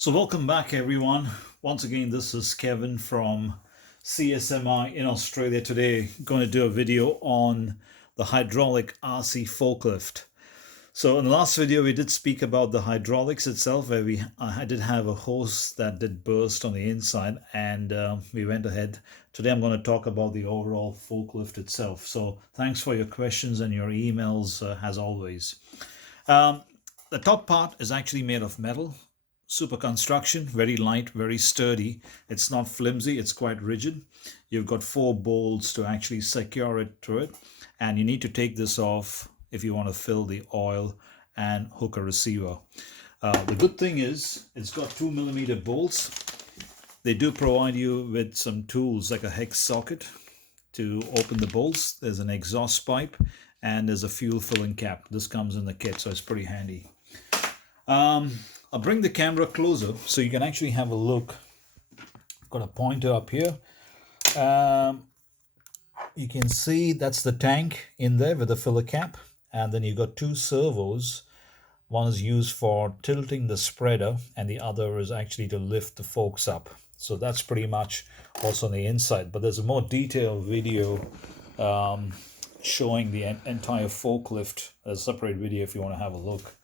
So welcome back everyone. Once again, this is Kevin from CSMI in Australia. Today, I'm going to do a video on the hydraulic RC forklift. So in the last video, we did speak about the hydraulics itself, where I did have a hose that did burst on the inside, and we went ahead. Today, I'm going to talk about the overall forklift itself. So thanks for your questions and your emails as always. The top part is actually made of metal. Super construction, very light, very sturdy. It's not flimsy, it's quite rigid. You've got 4 bolts to actually secure it to it, and you need to take this off if you want to fill the oil and hook a receiver. The good thing is it's got 2mm bolts. They do provide you with some tools like a hex socket to open the bolts. There's an exhaust pipe and there's a fuel filling cap. This comes in the kit, so it's pretty handy. I'll bring the camera closer so you can actually have a look. I've got a pointer up here. You can see that's the tank in there with the filler cap, and then you've got 2 servos. One is used for tilting the spreader and the other is actually to lift the forks up. So that's pretty much what's on the inside, but there's a more detailed video showing the entire forklift. There's a separate video if you want to have a look.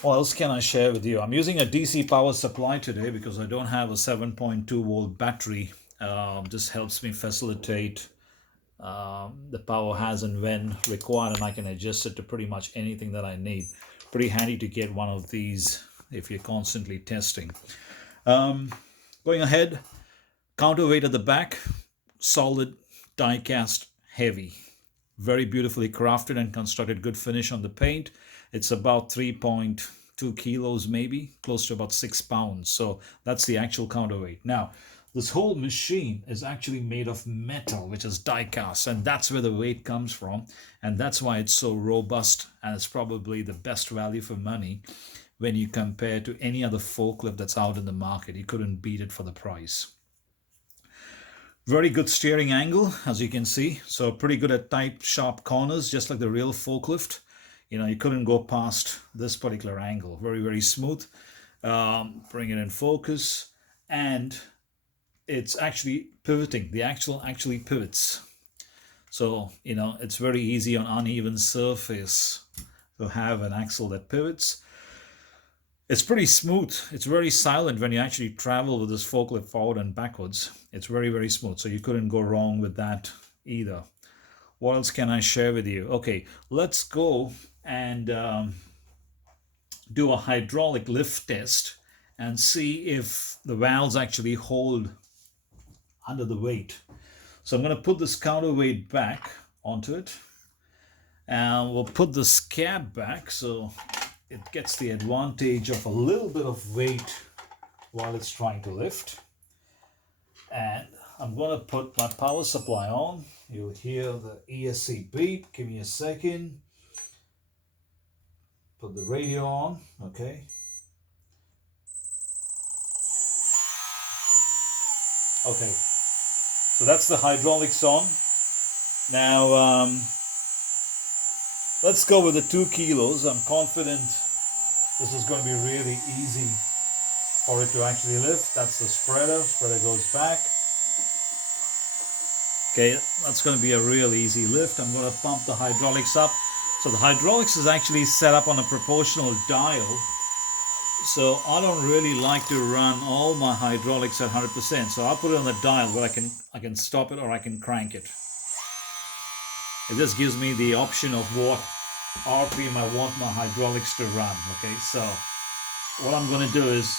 What else can I share with you? I'm using a DC power supply today because I don't have a 7.2 volt battery. This helps me facilitate the power as and when required, and I can adjust it to pretty much anything that I need. Pretty handy to get one of these if you're constantly testing. Going ahead, counterweight at the back, solid, die cast, heavy. Very beautifully crafted and constructed, good finish on the paint. It's about 3.2 kilos, maybe close to about 6 pounds. So that's the actual counterweight. Now, this whole machine is actually made of metal, which is die cast, and that's where the weight comes from. And that's why it's so robust, and it's probably the best value for money when you compare to any other forklift that's out in the market. You couldn't beat it for the price. Very good steering angle, as you can see. So pretty good at tight, sharp corners, just like the real forklift. You know, you couldn't go past this particular angle. Very, very smooth. Bring it in focus. And it's actually pivoting. The axle actually pivots. So, you know, it's very easy on uneven surface to have an axle that pivots. It's pretty smooth. It's very silent when you actually travel with this forklift forward and backwards. It's very, very smooth. So you couldn't go wrong with that either. What else can I share with you? Okay, let's go and do a hydraulic lift test and see if the valves actually hold under the weight. So I'm going to put this counterweight back onto it, and we'll put this cab back so it gets the advantage of a little bit of weight while it's trying to lift. And I'm going to put my power supply on. You'll hear the ESC beep. Give me a second. Put the radio on. Okay. Okay. So that's the hydraulics on. Now, let's go with the 2 kilos. I'm confident this is going to be really easy for it to actually lift. That's the spreader. Spreader goes back. Okay, that's going to be a real easy lift. I'm going to pump the hydraulics up. So the hydraulics is actually set up on a proportional dial. So I don't really like to run all my hydraulics at 100%. So I'll put it on the dial where I can stop it or I can crank it. It just gives me the option of what RPM I want my hydraulics to run. Okay, so what I'm going to do is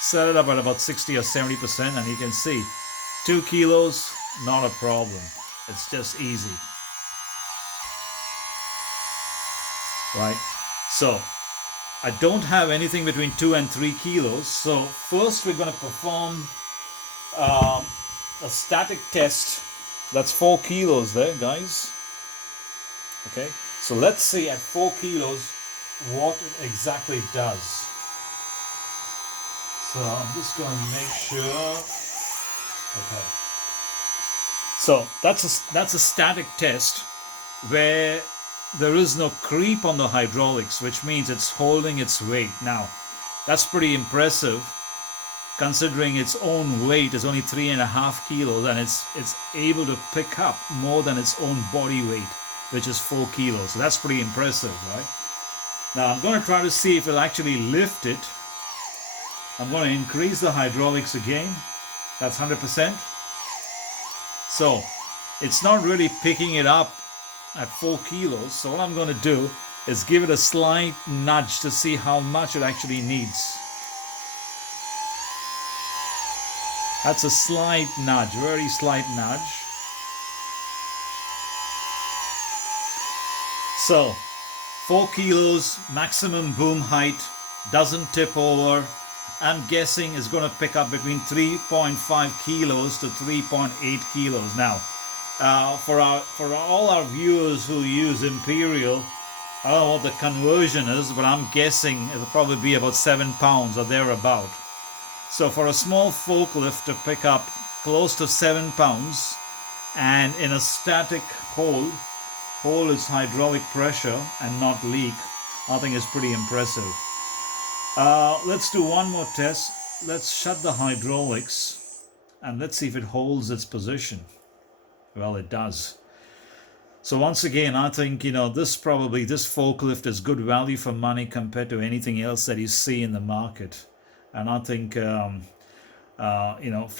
set it up at about 60 or 70%, and you can see 2 kilos, not a problem. It's just easy. Right? So I don't have anything between 2 and 3 kilos. So first we're going to perform a static test. That's 4 kilos there, guys. Okay, so let's see at 4 kilos what it exactly does. So I'm just going to make sure. Okay. So that's a static test where there is no creep on the hydraulics, which means it's holding its weight. Now, That's pretty impressive, considering its own weight is only 3.5 kilos, and it's able to pick up more than its own body weight, which is 4 kilos. So that's pretty impressive, right? Now I'm going to try to see if it'll actually lift it. I'm going to increase the hydraulics again. That's 100%. So it's not really picking it up at 4 kilos. So what I'm going to do is give it a slight nudge to see how much it actually needs. That's a slight nudge, very slight nudge. So 4 kilos maximum boom height, doesn't tip over. I'm guessing it's going to pick up between 3.5 kilos to 3.8 kilos. Now, for all our viewers who use Imperial, I don't know what the conversion is, but I'm guessing it'll probably be about 7 pounds or thereabout. So for a small forklift to pick up close to 7 pounds, and in a static hold its hydraulic pressure and not leak, I think is pretty impressive. Let's do one more test. Let's shut the hydraulics and let's see if it holds its position. Well, it does. So once again, I think, this forklift is good value for money compared to anything else that you see in the market. And I think, for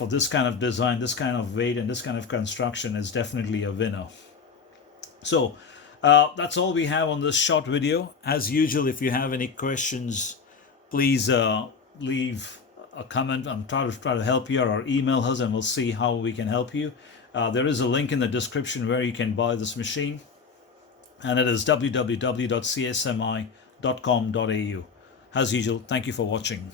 this kind of design, this kind of weight, and this kind of construction is definitely a winner. So that's all we have on this short video. As usual, if you have any questions, please leave a comment. I'm trying to help you, or email us and we'll see how we can help you. There is a link in the description where you can buy this machine, and it is www.csmi.com.au. As usual, thank you for watching.